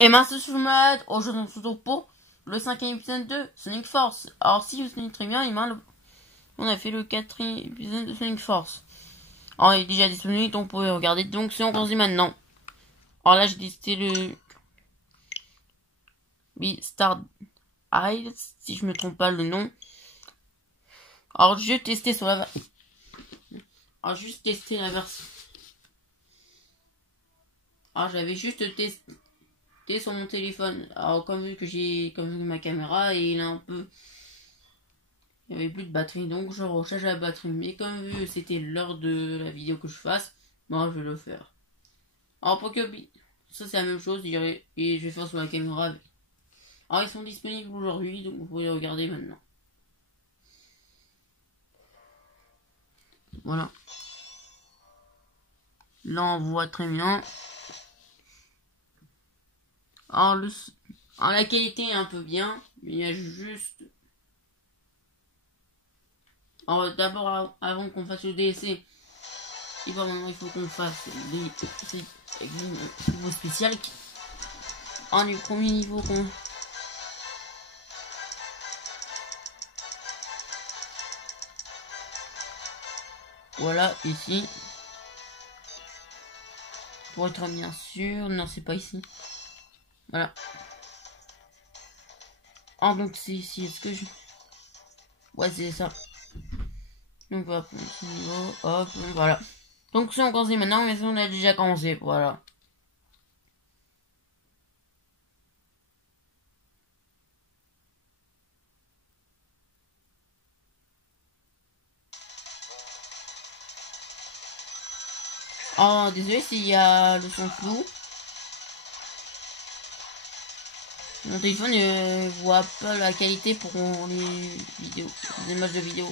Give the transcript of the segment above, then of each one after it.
Et maintenant, je me aujourd'hui, on se retrouve pour le 5e épisode de Sonic Force. Alors, si vous tenez très bien, on a fait le 4e épisode de Sonic Force. Alors, il est déjà disponible, donc vous pouvez regarder. Donc, si on commence maintenant. Alors là, j'ai testé le Beastar Isles, si je me trompe pas le nom. Alors, je testais sur la Alors, juste tester la version. Alors, j'avais juste testé sur mon téléphone. Alors, comme vu que ma caméra, et il a un peu. Il n'y avait plus de batterie, donc je recharge la batterie. Mais comme vu c'était l'heure de la vidéo que je fasse, moi je vais le faire. Alors pour que ça c'est la même chose, et je vais faire sur la caméra. Alors ils sont disponibles aujourd'hui, donc vous pouvez les regarder maintenant. Voilà. Là on voit très bien. Alors, la qualité est un peu bien, mais il y a juste... Alors d'abord, avant qu'on fasse le DLC, il faut qu'on fasse les niveaux spéciaux. En du premier niveau qu'on... Voilà, ici. Pour être bien sûr. Non, c'est pas ici. Voilà. Ah, donc c'est ici. Est-ce que je... Ouais, c'est ça. Donc voilà, pour ce niveau. Hop, voilà. Donc si on commence maintenant, mais si on a déjà commencé. Voilà. Oh, désolé s'il y a le son flou. Mon téléphone ne voit pas la qualité pour les vidéos, les images de vidéo.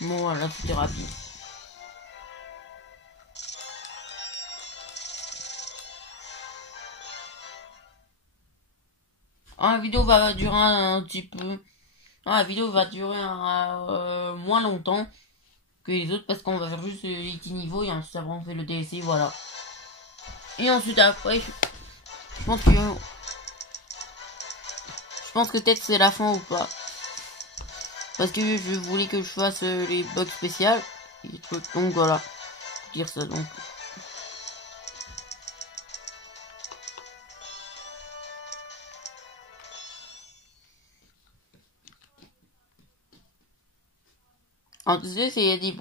Bon, voilà, tout est rapide. Ah, la vidéo va durer un petit peu. Ah, la vidéo va durer moins longtemps que les autres parce qu'on va faire juste les petits niveaux et ensuite après on fait le DLC, voilà. Et ensuite après, je pense que peut-être c'est la fin ou pas. Parce que je voulais que je fasse les bugs spéciales. Donc voilà. Pour dire ça donc. En deuxième, c'est des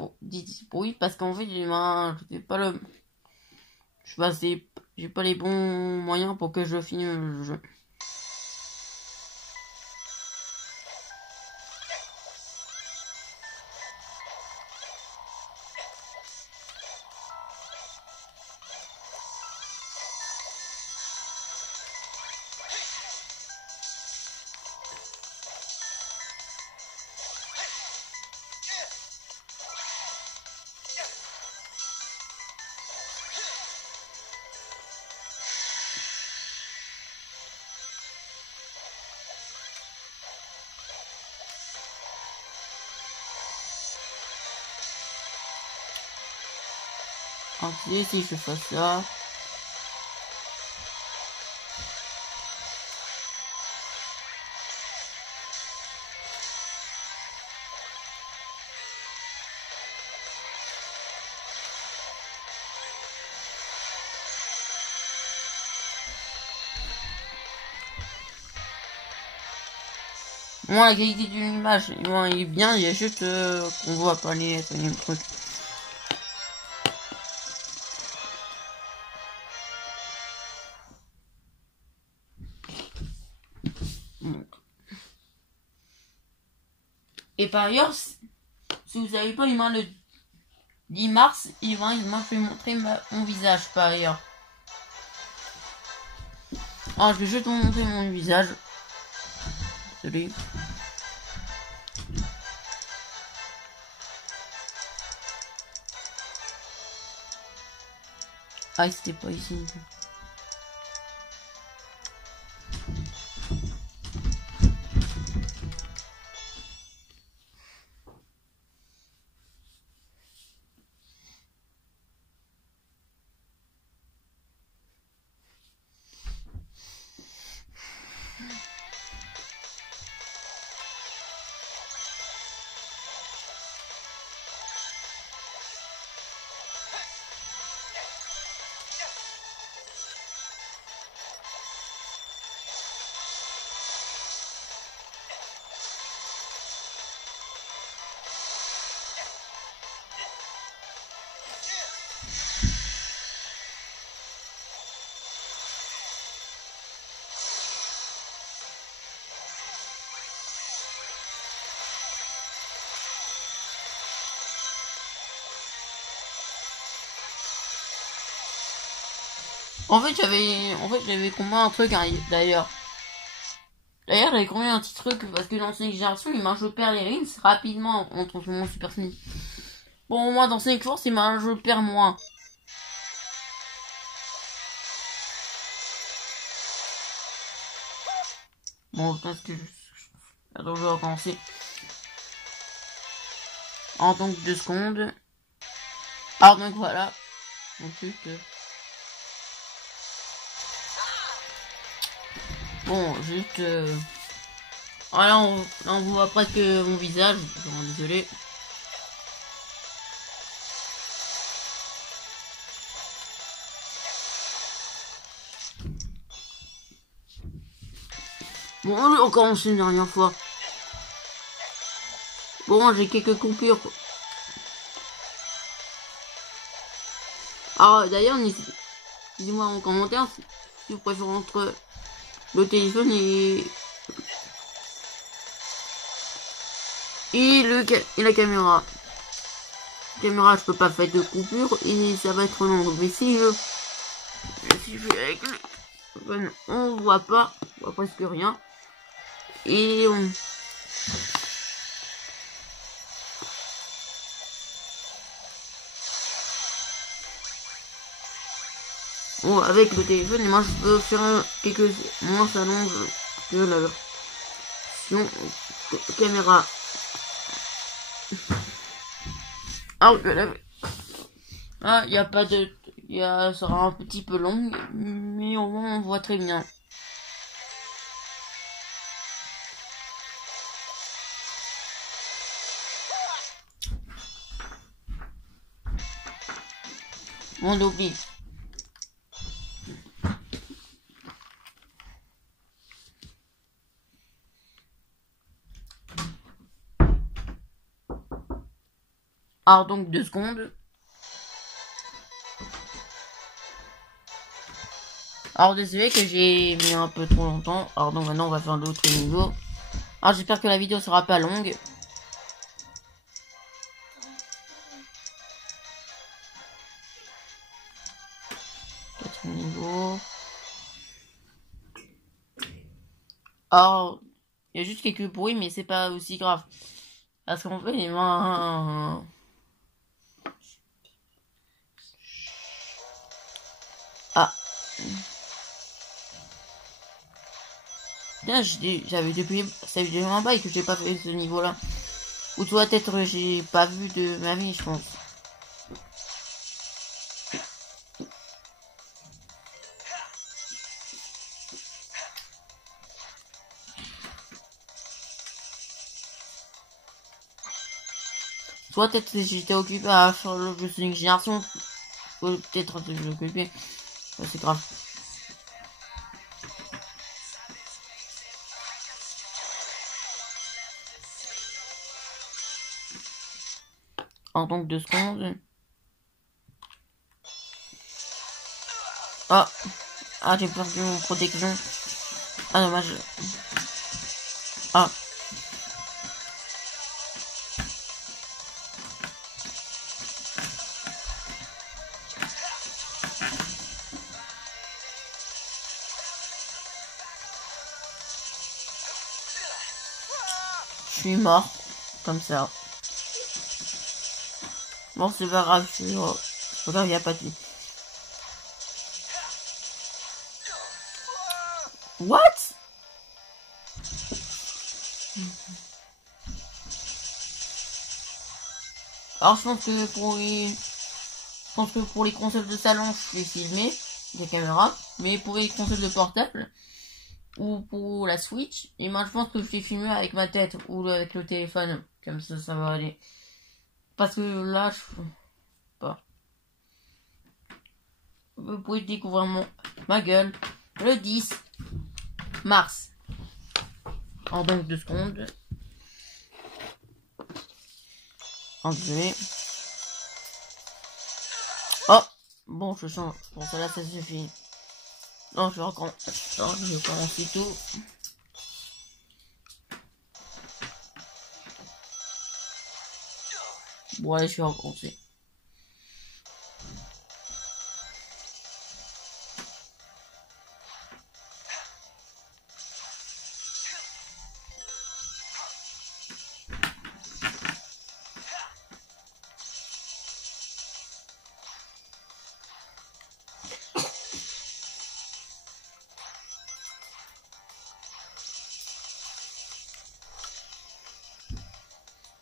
bruits parce qu'en fait, je fais pas le. J'ai pas les bons moyens pour que je finisse le jeu. En plus, si je fais ça. Moi, la qualité d'une image, il est bien, il y a juste qu'on voit pas les trucs. Et par ailleurs, si vous n'avez pas eu mal 10 mars, il m'a fait montrer mon visage, pas ailleurs. Alors, je vais juste vous montrer mon visage. Désolé. Ah, c'était pas ici. En fait, j'avais combien un truc, hein, d'ailleurs. D'ailleurs, j'avais combien un petit truc, parce que dans Sonic Génération, je perds les rings rapidement en transformant en Super Sonic. Bon, moi, dans Sonic Force, je perds moins. Bon, parce que attends, je vais recommencer. En donc 2 secondes. Alors donc voilà. Ensuite. Bon, juste. Voilà, on voit presque mon visage. Vraiment désolé. Bon, on va recommencer une dernière fois. Bon, j'ai quelques coupures. Alors d'ailleurs, dites-moi en commentaire si vous préférez entre le téléphone et la caméra. La caméra, je peux pas faire de coupure et ça va être long. Mais si je fais avec le téléphone, on voit pas, on voit presque rien. Et bon, avec le téléphone, et moi je peux faire quelques moins s'allonge que la version caméra. Ah, il y a pas de, ça sera un petit peu long, mais au moins on voit très bien. On oublie. Alors donc 2 secondes. Alors désolé que j'ai mis un peu trop longtemps. Alors donc maintenant on va faire l'autre niveau. Alors j'espère que la vidéo sera pas longue. Niveau. Alors il y a juste quelques bruits mais c'est pas aussi grave. Parce qu'on fait les mains. Ah. Bien, j'avais depuis un bail que j'ai pas fait ce niveau là. Ou toi peut-être j'ai pas vu de ma vie je pense. Soit peut-être j'étais occupé à faire le jeu Sonic Génération. Peut-être que je suis occupé. C'est grave. En donc 2 secondes. Ah. Ah, j'ai perdu mon protection. Ah, dommage. Ah. suis mort. Comme ça. Bon, c'est pas grave, il n'y a pas de vie. What? Alors, je pense que pour les consoles de salon, je vais filmer des caméras, mais pour les consoles de portable ou pour la Switch, et moi je pense que je vais filmer avec ma tête ou avec le téléphone, comme ça va aller. Parce que là, je pas. Vous pouvez découvrir ma gueule le 10 mars. En donc 2 secondes. Enlever. Oh, bon, je change. Bon, ça là, ça suffit. Non, je vais recommencer tout. Bon, allez, je vais recommencer.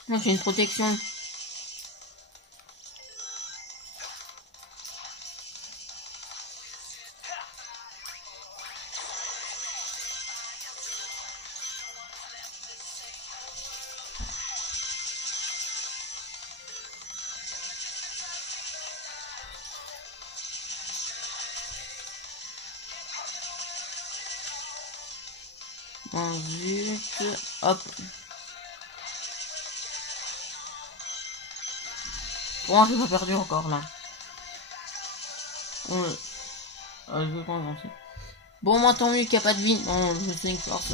Moi, j'ai une protection. Bon, vite. Hop. Bon, j'ai pas perdu encore là. Je vais commencer. Bon, moi tant mieux qu'il n'y a pas de vie. Non, je sais une force.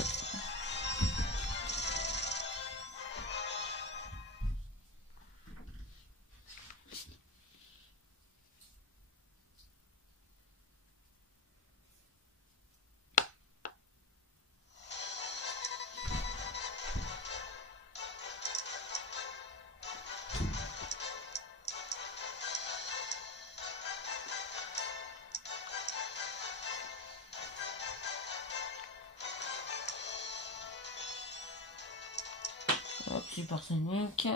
Hop, supersonique.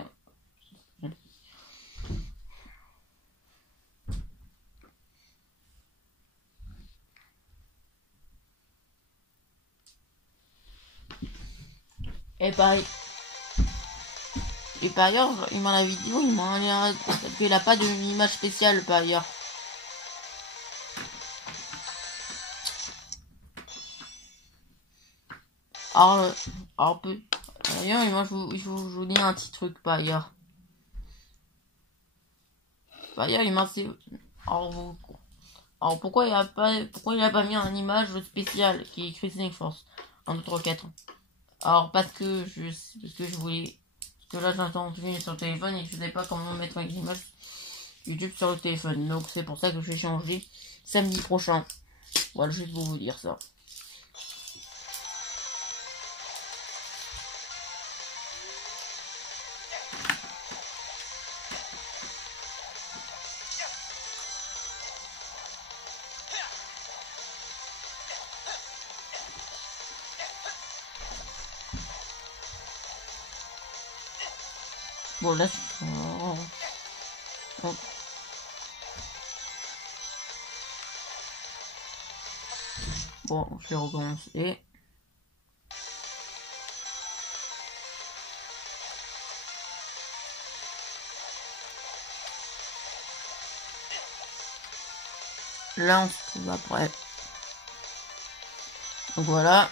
Et pareil. Et par ailleurs, il m'a la vidéo, il m'a l'air qu'il n'a pas d'image spéciale par ailleurs. Alors peu. D'ailleurs, moi je vous dis un petit truc par ailleurs. Par ailleurs, il m'a alors pourquoi il a pas mis une image spéciale qui est écrit Snake Force en autre 4. Alors parce que je voulais. Parce que là j'ai entendu sur le téléphone et je ne sais pas comment mettre une image YouTube sur le téléphone. Donc c'est pour ça que je vais changer samedi prochain. Voilà, juste pour vous dire ça. Bon là bon, je vais recommencer. Là on se trouve après. Donc voilà.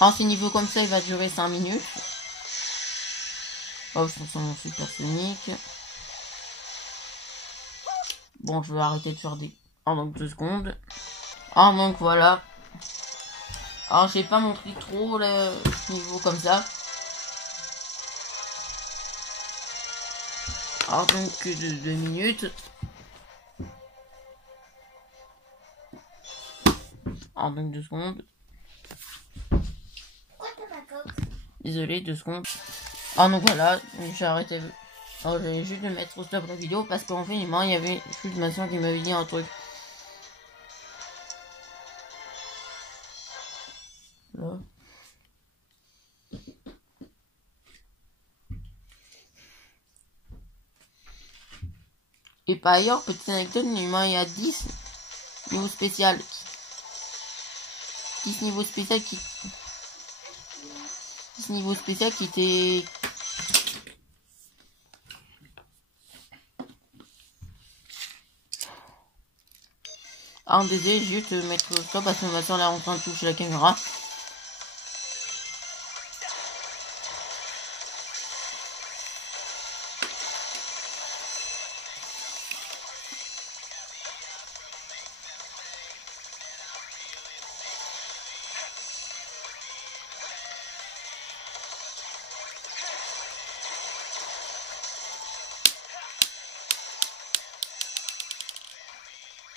Alors ces niveaux comme ça, il va durer 5 minutes. Oh, je sens mon supersonique. Bon, je vais arrêter de faire des... En donc 2 secondes. Ah donc voilà. Alors j'ai pas montré trop le niveau comme ça. Alors donc de 2 minutes. Alors donc 2 secondes. Désolé, 2 secondes. Ah donc voilà, j'ai arrêté. Alors j'allais juste mettre au stop la vidéo parce qu'en fait il y avait plus de ma soeur qui m'avait dit un truc. Là. Et par ailleurs, petite anecdote, il y a 10 niveaux spécial. 10 niveaux spécial qui... 10 niveaux spécial qui étaient... Ah, désolé, juste mettre au stop parce que ma soeur là en train de toucher la caméra.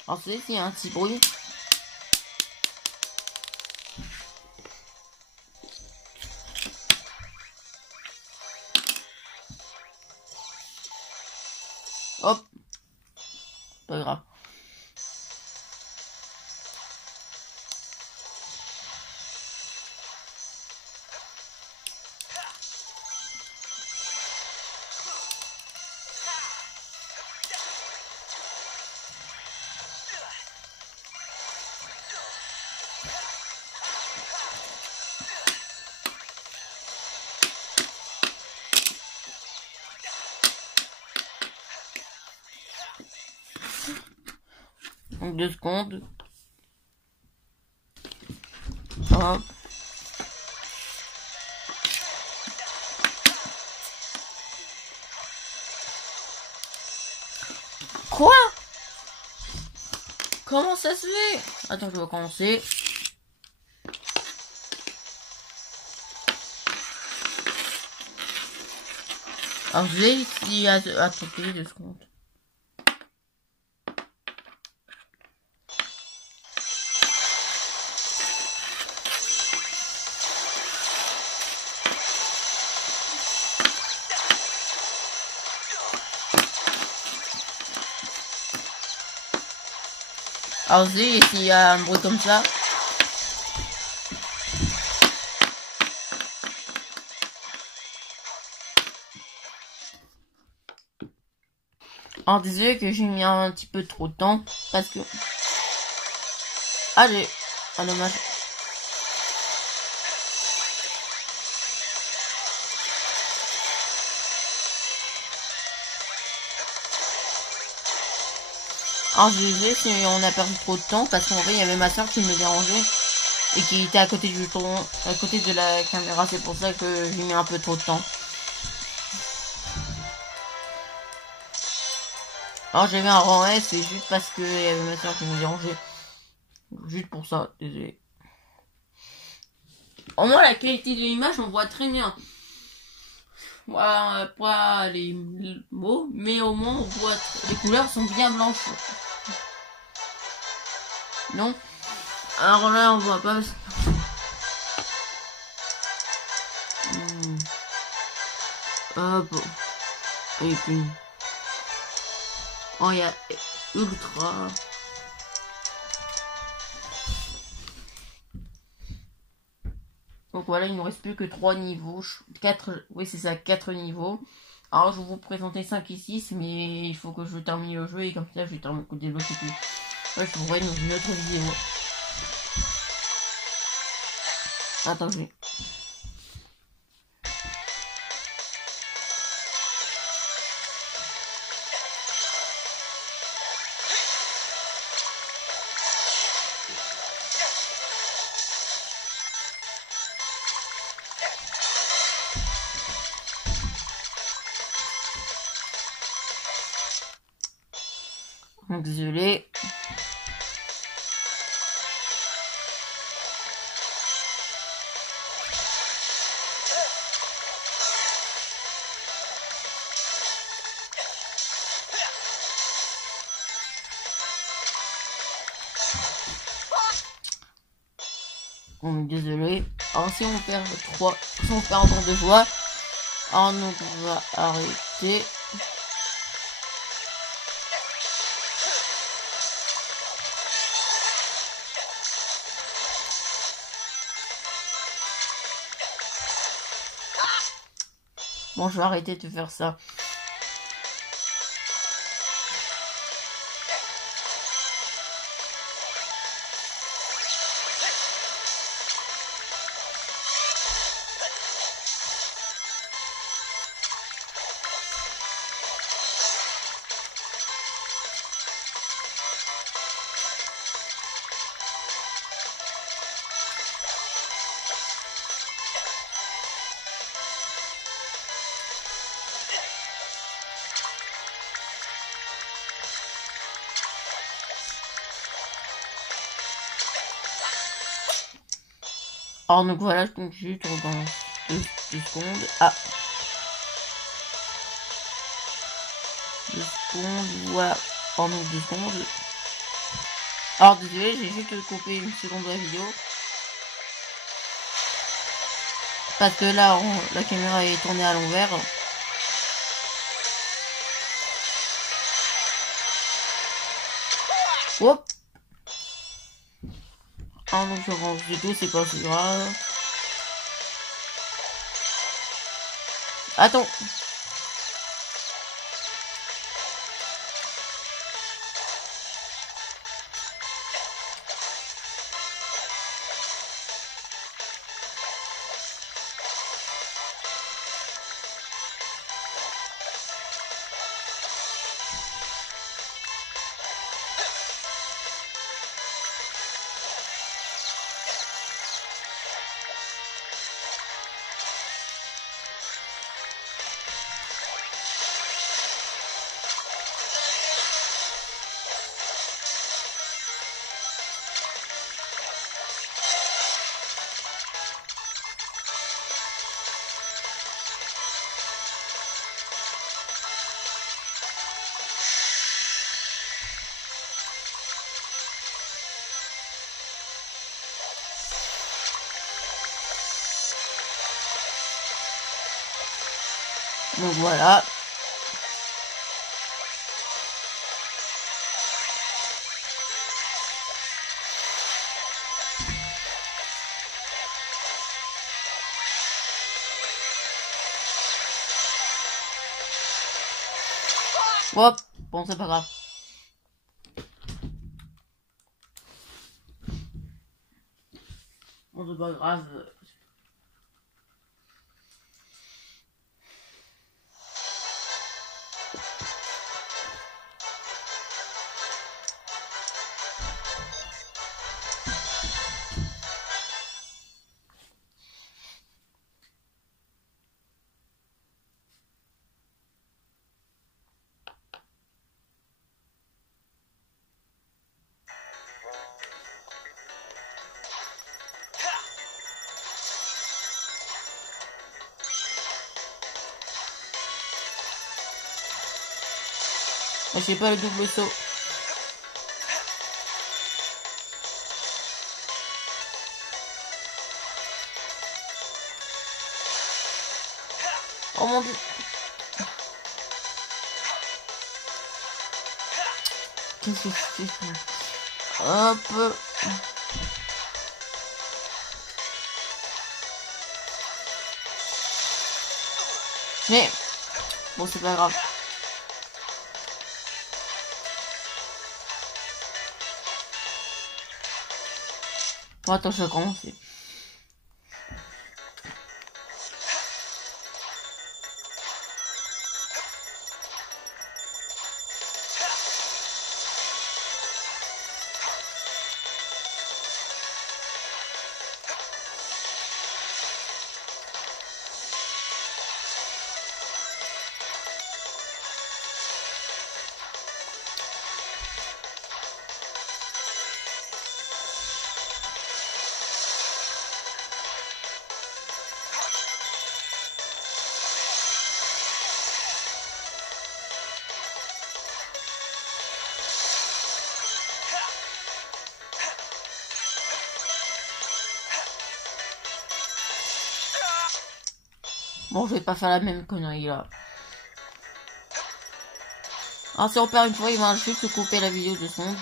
Alors, vous savez s'il y a un petit bruit. Hop. Pas grave. Donc 2 secondes. Hop. Quoi? Comment ça se fait? Attends, je vais commencer. Alors, je vais ici à 2 secondes. Alors, s'il y a un bruit comme ça. Alors, désolé que j'ai mis un petit peu trop de temps. Parce que... Allez. Ah, dommage. Alors, je disais si on a perdu trop de temps. Parce qu'en fait, il y avait ma soeur qui me dérangeait. Et qui était à côté du ton, à côté de la caméra. C'est pour ça que j'ai mis un peu trop de temps. Alors j'avais un rang S, c'est juste parce que il y avait ma soeur qui me dérangeait. Juste pour ça, désolé. Au moins la qualité de l'image on voit très bien. Voilà, pas les mots, mais au moins on voit les couleurs sont bien blanches. Non. Alors là on voit pas. Hop. Et puis. Oh il y a ultra. Donc voilà, il ne nous reste plus que 3 niveaux. 4, oui c'est ça, 4 niveaux. Alors je vais vous présenter 5 et 6, mais il faut que je termine le jeu et comme ça je vais débloquer tout. Ouais, je vous vois dans une autre vidéo. Attendez. Désolé. On est désolé. Alors si on perd 3, si on perd encore 2 fois, alors donc on va arrêter. Bon, je vais arrêter de faire ça. Alors donc voilà, je continue, je recommence 2 secondes. Ah, 2 secondes, voilà. Pendant 2 secondes. Alors désolé, j'ai juste coupé une seconde de la vidéo. Parce que là, la caméra est tournée à l'envers. Hop. Ah donc je range du tout, c'est pas si grave. Attends. Donc voilà. Hop, bon c'est pas grave. Bon c'est pas grave. C'est pas le double saut. Oh mon dieu. Qu'est-ce que c'est? Hop. Mais bon c'est pas grave. Bon attends, je vais commencer. Bon, je vais pas faire la même connerie là. Alors si on perd une fois, il va juste couper la vidéo de son.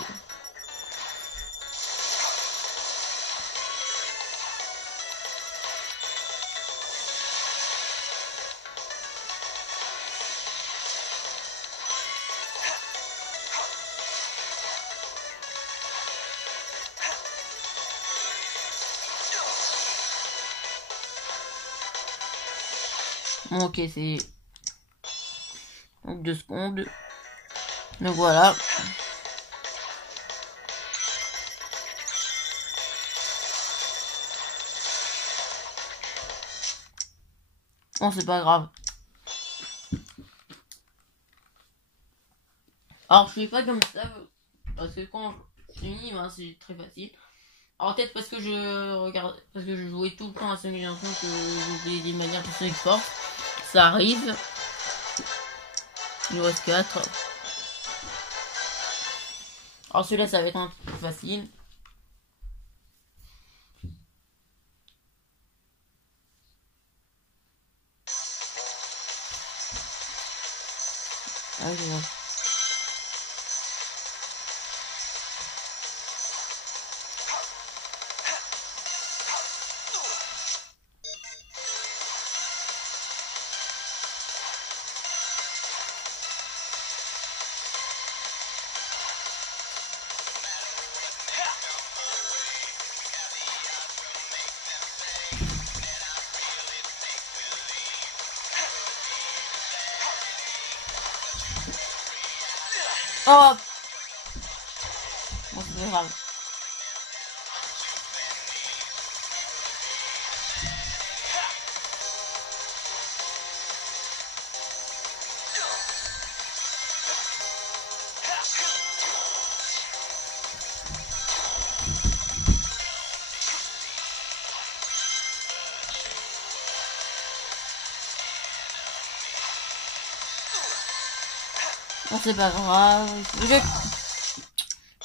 Bon, ok, c'est... Donc 2 secondes. Donc voilà. Bon, c'est pas grave. Alors, je fais pas comme ça, parce que quand je finis, ben, c'est très facile. Alors, peut-être parce que je regarde, parce que je jouais tout le temps à Sonic Junction que j'oubliais des manières de Sonic Force. Ça arrive. Il nous reste 4. Alors, celui-là, ça va être un peu plus facile. Ah, je vois. Oh! Bon, c'est pas grave. Bon, c'est pas grave.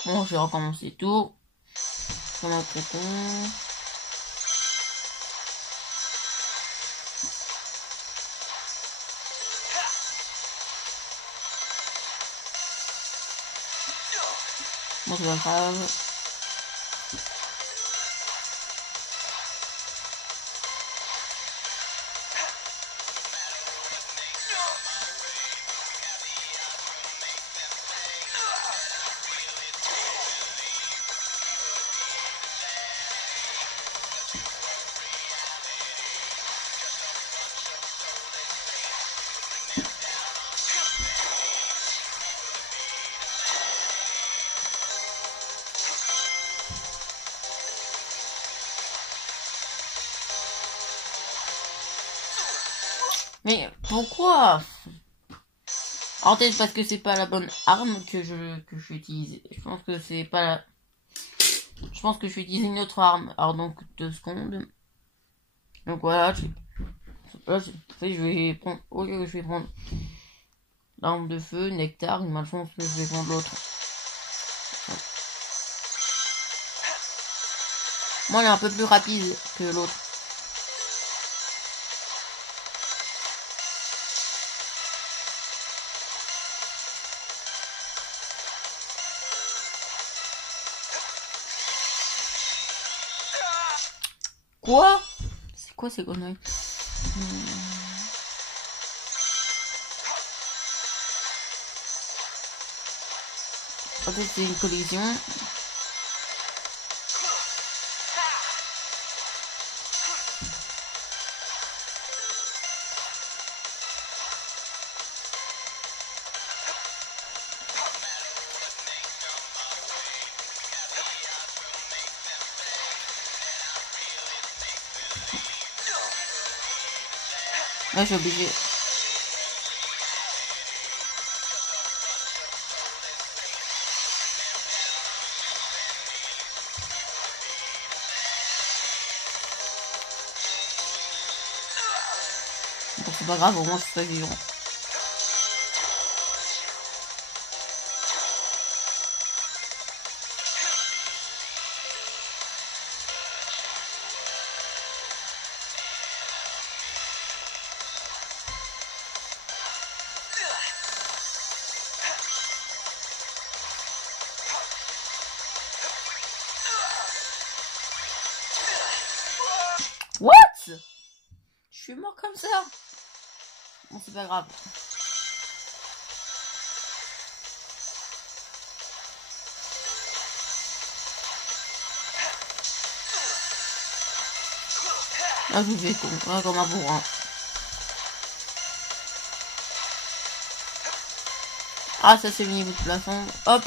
Bon, je vais recommencer tout. Comme un con. Bon, c'est pas grave. Mais pourquoi? En tête parce que c'est pas la bonne arme que je vais utiliser. Je pense que c'est pas la... Je pense que je vais utiliser une autre arme. Alors donc 2 secondes. Donc voilà, là, je vais prendre... Ok, je vais prendre l'arme de feu, nectar, une malchance que je vais prendre l'autre. Moi, elle est un peu plus rapide que l'autre. Quoi? C'est quoi ces conneries? En fait, c'est une collision. Là, je suis obligé. Bon, c'est pas grave, au moins c'est pas vivant. suis mort comme ça. Bon, c'est pas grave. Là, je vais comme un bourrin. Ah, ça c'est le niveau de plafond. Hop.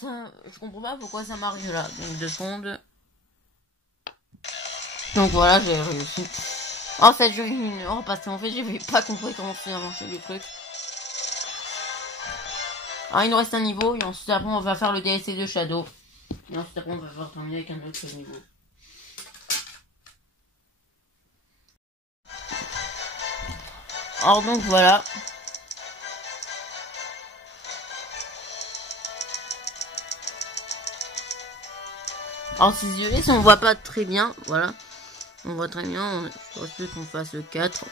Ça, je comprends pas pourquoi ça m'arrive là. Donc 2 secondes. Donc voilà, j'ai réussi. Oh, ça dure 1 heure parce qu'en fait, j'avais pas compris comment ça marchait le truc. Ah, il nous reste un niveau et ensuite après on va faire le DLC de Shadow. Et ensuite après on va voir terminer avec un autre niveau. Alors donc voilà. Alors c'est violet, si on voit pas très bien, voilà. On voit très bien, je pense qu'on fasse le 4.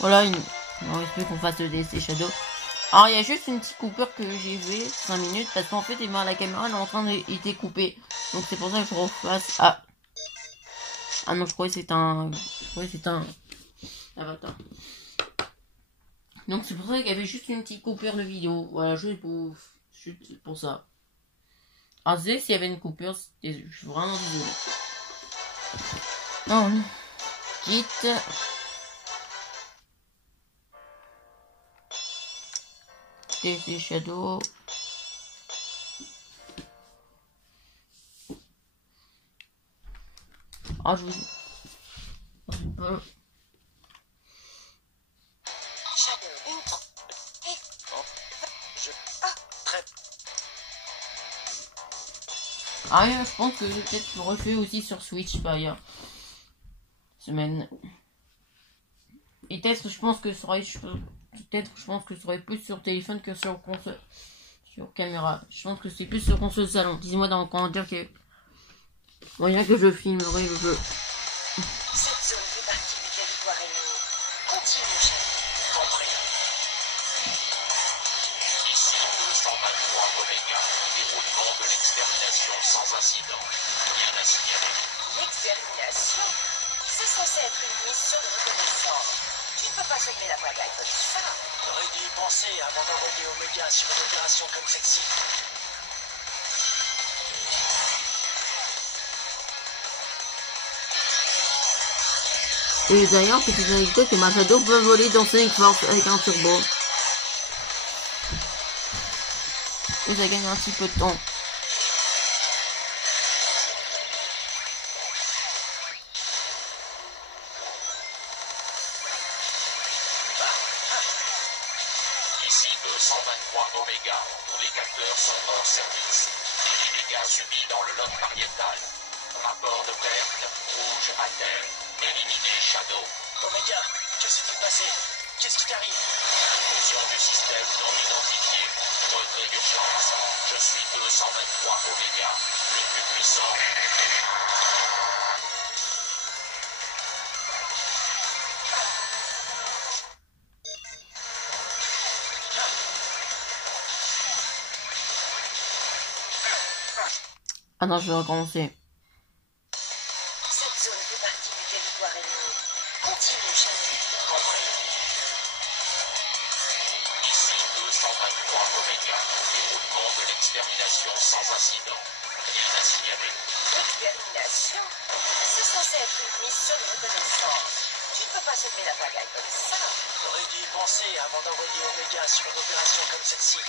Voilà, on espère qu'on fasse le DLC Shadow. Alors il y a juste une petite coupure que j'ai fait 5 minutes parce qu'en fait la caméra elle est en train d'être coupée. Donc c'est pour ça que je refasse. Ah non, je croyais que c'est un. Avatar. Donc c'est pour ça qu'il y avait juste une petite coupure de vidéo. Voilà, juste pour ça. Alors désolé s'il y avait une coupure, je suis vraiment désolé. Non, quitte. DLC Shadow. Ah, je vous. Ah, je pense que peut-être je refais aussi sur Switch par ailleurs. Semaine. Et peut-être je pense que ça aurait. Je pense que ça aurait plus sur téléphone que sur console. Sur caméra. Je pense que c'est plus sur console salon. Dites-moi dans le commentaire que. Moyen que je filmerai le jeu. Cette zone fait partie du territoire ennemi. Continue, chef. Compris. Ici 223 Omega. Déroulement de l'extermination sans incident. Rien à signaler. L'extermination? C'est censé être une mission de reconnaissance. Tu ne peux pas semer la pagaille comme ça. T'aurais dû y penser avant d'envoyer Omega sur une opération comme celle-ci. Et d'ailleurs, petite anecdote, que ma Shadow peut voler dans Sonic Force avec un turbo. Et ça gagne un petit peu de temps. Ici 223 Omega. Tous les capteurs sont hors service. Les dégâts subis dans le lobe pariétal. Rapport de perte. Rouge à terre. Éliminer Shadow. Omega, que s'est-il passé? Qu'est-ce qui t'arrive? Intrusion du système non identifié. Retrait d'urgence. Je suis 223 Omega. Le plus puissant. Ah non, je vais recommencer. Cette zone fait partie du territoire ennemi. Continue, chef. Compris. Oméga. Déroulement de l'extermination sans incident. Rien à signaler. Extermination? C'est censé être une mission de reconnaissance. Tu ne peux pas semer la pagaille comme ça. J'aurais dû y penser avant d'envoyer Oméga sur une opération comme celle-ci.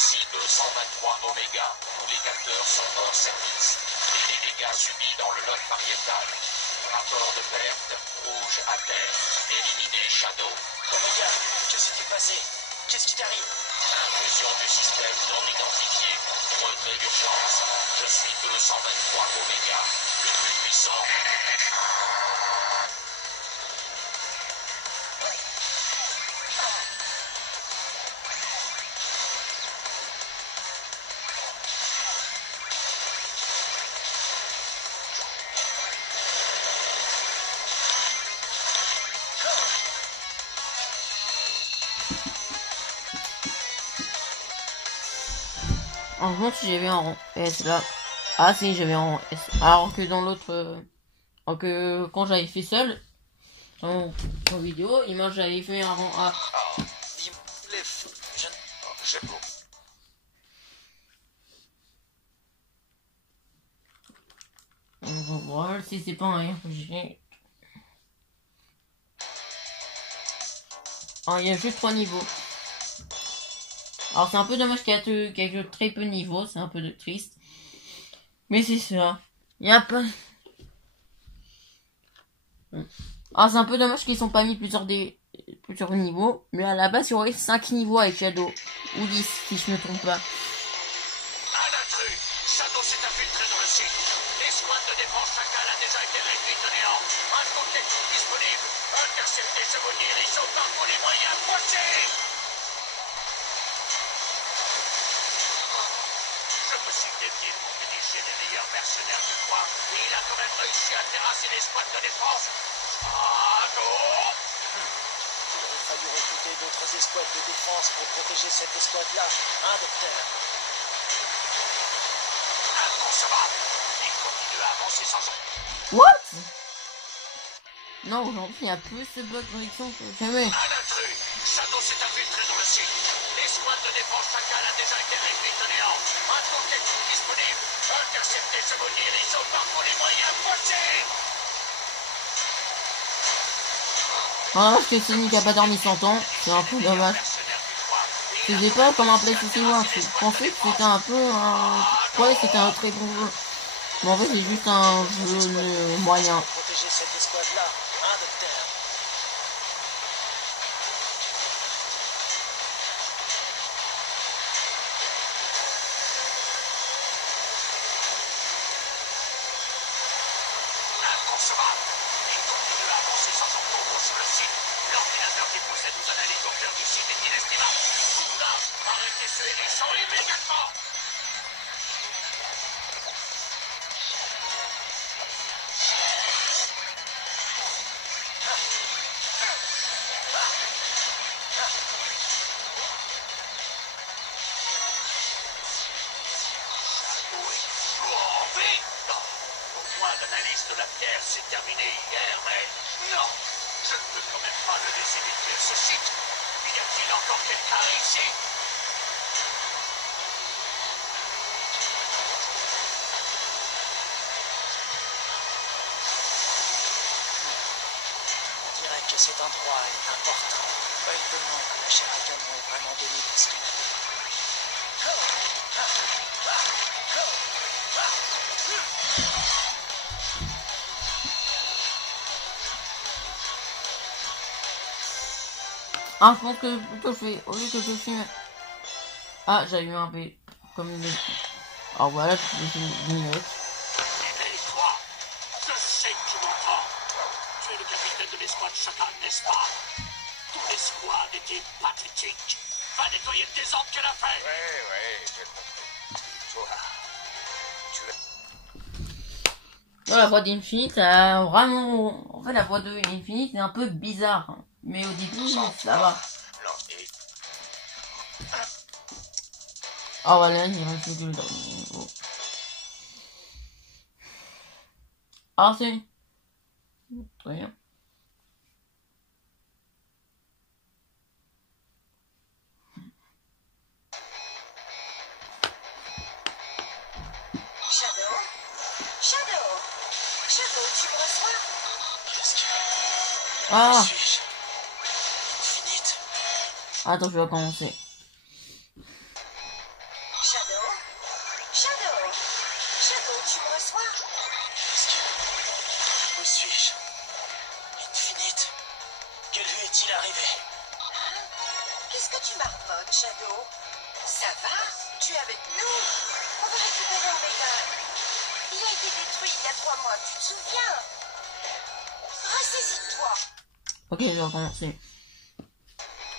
Ici 223 Oméga. Tous les capteurs sont hors service. Les dégâts subis dans le lobe pariétal. Rapport de perte, rouge à terre. Éliminé Shadow. Oméga, que s'est-il passé? Qu'est-ce qui t'arrive? Intrusion du système non identifié. Retrait d'urgence. Je suis 223 Oméga. Le plus puissant. En contre, si j'avais en rang S là. Ah si, j'avais en rang S. Alors que dans l'autre... alors que quand j'avais fait seul, en vidéo, j'avais fait un rang A. Dis, les jeunes... J'ai beau. On va voir si c'est pas un RPG. Ah, il y a juste 3 niveaux. Alors c'est un peu dommage qu'il y a que très peu de niveaux, c'est un peu triste. Mais c'est ça. Il y a pas... Ah, c'est un peu dommage qu'ils sont pas mis plusieurs niveaux. Mais à la base, il y aurait 5 niveaux avec Shadow. Ou 10, si je me trompe pas. Un intrus. Shadow s'est infiltré dans le site. L'escouade de défense Chacal a déjà été réduite au néant. Un protecteur disponible. Interceptez ce maudit hérisson par tous les moyens possibles. Je me suis défié de mon PDG des meilleurs mercenaires du coin. Et il a quand même réussi à terrasser l'escouade de défense. Shadow. Il aurait fallu recruter d'autres escouades de défense pour protéger cette escouade-là, hein, docteur? Inconcevable. Il continue à avancer sans son. What? Non, aujourd'hui, il y a plus de bug connexion que jamais. Un intrus. Shadow s'est infiltré dans le site. L'escouade de défense Chacal a déjà été réduite au néant. Un protecteur disponible. Interceptez ce maudit hérisson par tous les moyens possibles. Voilà, parce que Sonic a pas dormi 100 ans, c'est un peu dommage. Je sais pas comme un PlayStation 1, je pensais que c'était un peu un... Ouais, c'était un très bon jeu. Mais en fait, c'est juste un jeu moyen. Protéger cette escouade-là, hein, docteur? Inconcevable. Il continue à avancer sans son combo sur le site. L'ordinateur qui possède un hélicoptère du site est inestimable. Courage, arrêtez ce hérisson immédiatement. L'analyse de la Terre s'est terminée hier, mais non, je ne peux quand même pas le laisser détruire ce site. Y a-t-il encore quelqu'un ici? On dirait que cet endroit est important. Il demande que la chair à canon est vraiment donnée pour ce qu'il a fait. Ah, je pense que plutôt je fais, au lieu que je filme... Ah, j'ai eu un peu comme une... Ah voilà, je fais une minute. Et toi, je sais que tu m'entends. Tu es le capitaine de l'escouade Chacal, n'est-ce pas? Tous les des ordres qu'elle a fait. Ouais, j'ai compris. Toi, tu es... La voix d'Infinite, vraiment... En fait, la voix de Infinite est un peu bizarre. Mais au début, ça va. Non, et... Ah, voilà, il reste que le dernier niveau. Ah, c'est... Très bien. Shadow, tu me reçois? Qu'est-ce que... Ah, Où suis-je? Infinite. attends, je vais commencer. Shadow, tu me reçois? Qu'est-ce que... Où suis-je? Infinite. Que lui est-il arrivé? Qu'est-ce que tu marmonnes, Shadow? Ça va? Tu es avec nous? On va récupérer Omega. Il a été détruit il y a 3 mois, tu te souviens? Ressaisis-toi. Ok, je vais recommencer.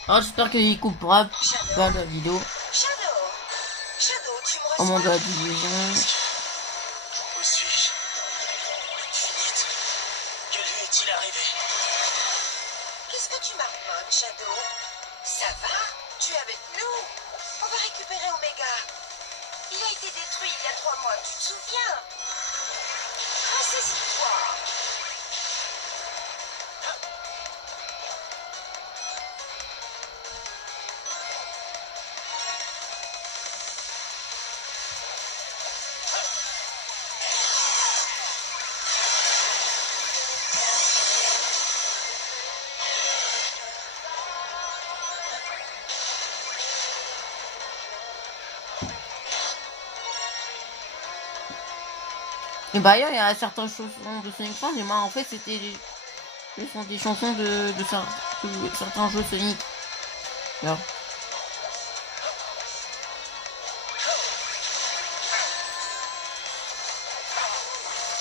Alors, j'espère qu'il coupera pas la vidéo Shadow, tu me au moment de reçois? la division. Où suis-je? Infinite. Que lui est-il arrivé? Qu'est-ce que tu marmonnes, Shadow? Ça va? Tu es avec nous? On va récupérer Omega. Il a été détruit il y a 3 mois, tu te souviens? Ressaisis-toi. Et bah ailleurs, il y a certaines chansons de Sonic Fan, et moi en fait c'était ce sont des chansons de certains jeux Sonic. Alors.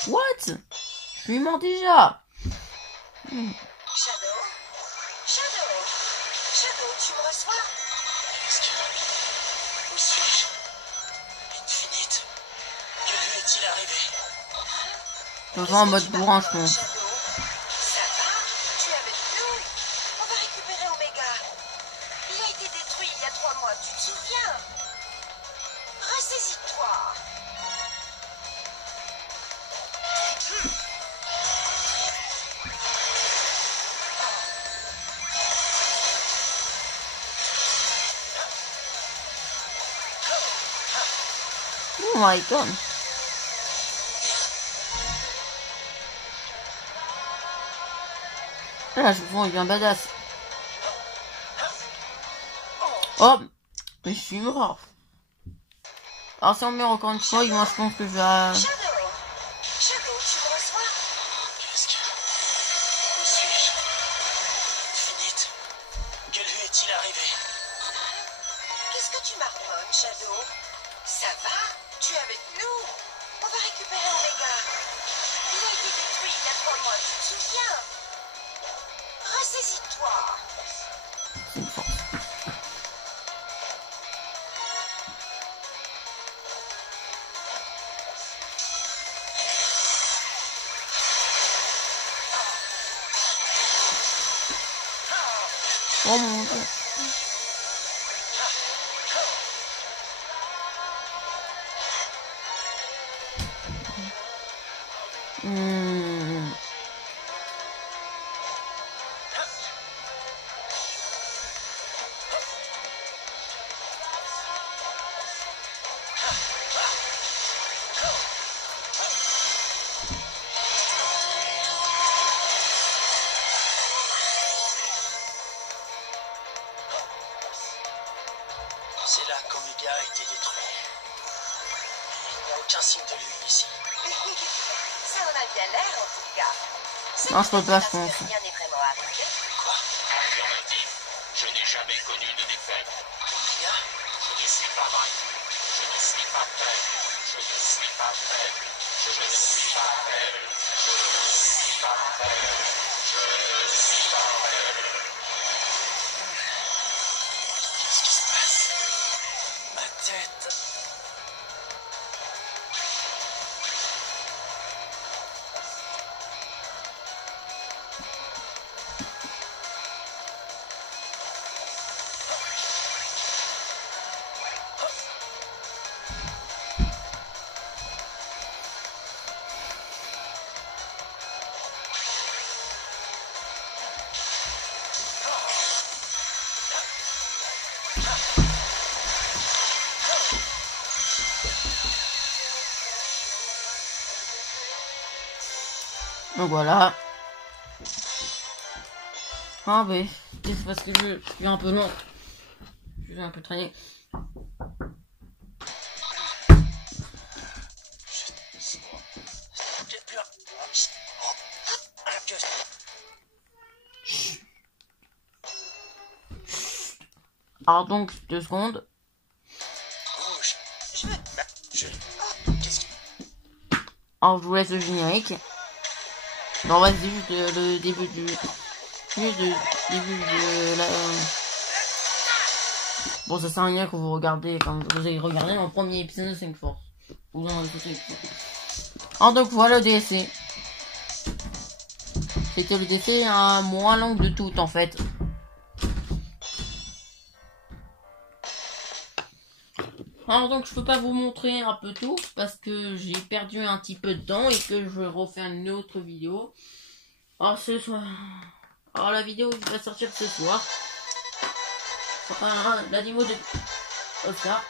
What? Je lui mens déjà. Shadow, tu me reçois? Qu'est-ce que... Où suis-je? Infinite. Que lui est-il arrivé? Je vais en mode bourrin, je pense. Shadow, ça va? Tu es avec nous? On va récupérer Omega. Il a été détruit il y a 3 mois, tu te souviens? Ressaisis-toi. Oh my god. Là, je vois, il est bien badass. Oh, mais je suis mort. Alors si on meurt encore une fois, moi je pense que je vais... Shadow, tu me reçois? Qu'est-ce que... Où suis-je? Infinite. Que lui est-il arrivé? Qu'est-ce que tu marmonnes, Shadow? Ça va? Tu es avec nous? On va récupérer Omega. Il a été détruit il y a 3 mois, tu te souviens? Ressaisis-toi. C'est une force. Oh mon dieu. C'est là qu'Omega a été détruit. Il n'y a aucun signe de lui ici. Ça en a bien l'air, en tout cas. C'est Non, je peux pas, je parce que pense. rien n'est vraiment arrivé. Quoi? Affirmatif. Je n'ai jamais connu de défaite. Omega? Je ne suis pas vaincu. Je ne suis pas faible. Je ne suis pas faible. Je ne suis pas faible. Je ne suis pas faible. Je ne suis pas faible. Qu'est-ce qui se passe? Donc voilà. Ah mais c'est parce que je suis un peu long. Je vais un peu traîner. Alors donc 2 secondes. Alors je vous laisse le générique. Non, on va c'est juste le début du... Juste le début de la... Bon, ça sert à rien que vous regardez, quand vous avez regardé mon premier épisode de 5 Force. Vous en avez tout. Alors donc voilà le DLC. C'était le DLC moins long de tout en fait. Alors donc je peux pas vous montrer un peu tout parce que j'ai perdu un petit peu de temps et que je vais refaire une autre vidéo. Alors ce soir, alors la vidéo va sortir ce soir. Enfin, la vidéo de Oscar.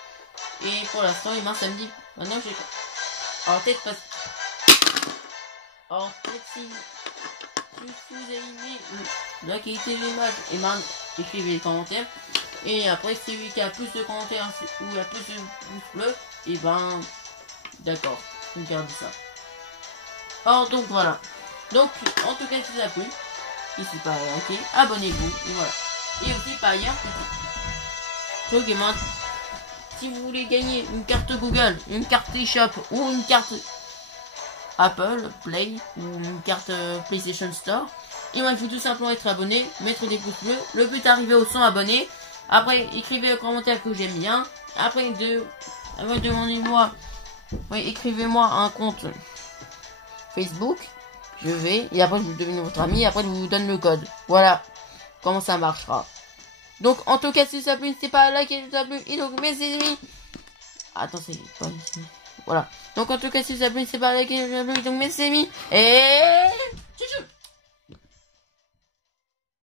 Et pour l'instant il m'a samedi. Maintenant j'ai. Alors peut-être parce. Alors peut-être si vous avez aimé la qualité de l'image, et ben écrivez les commentaires. Et après, celui qui a plus de commentaires ou il y a plus de pouces bleus, et ben d'accord, regardez ça. Alors donc voilà. Donc en tout cas si ça a plu, n'hésitez pas à liker, abonnez-vous, et voilà. Et aussi par ailleurs, si vous voulez gagner une carte Google, une carte eShop ou une carte Apple Play ou une carte PlayStation Store, il faut tout simplement être abonné, mettre des pouces bleus, le but d'arriver aux 100 abonnés. Après, écrivez un commentaire que j'aime bien. Après, demandez-moi, écrivez-moi un compte Facebook. Je vais, et après, je vous devine votre ami, et après, je vous donne le code. Voilà comment ça marchera. Donc, en tout cas, si ça plu, n'hésitez pas à liker, si ça plu, et donc, mes amis. Attends, c'est pas ici. Voilà. Donc, en tout cas, si ça plu, n'hésitez pas à liker, donc, mes amis. Et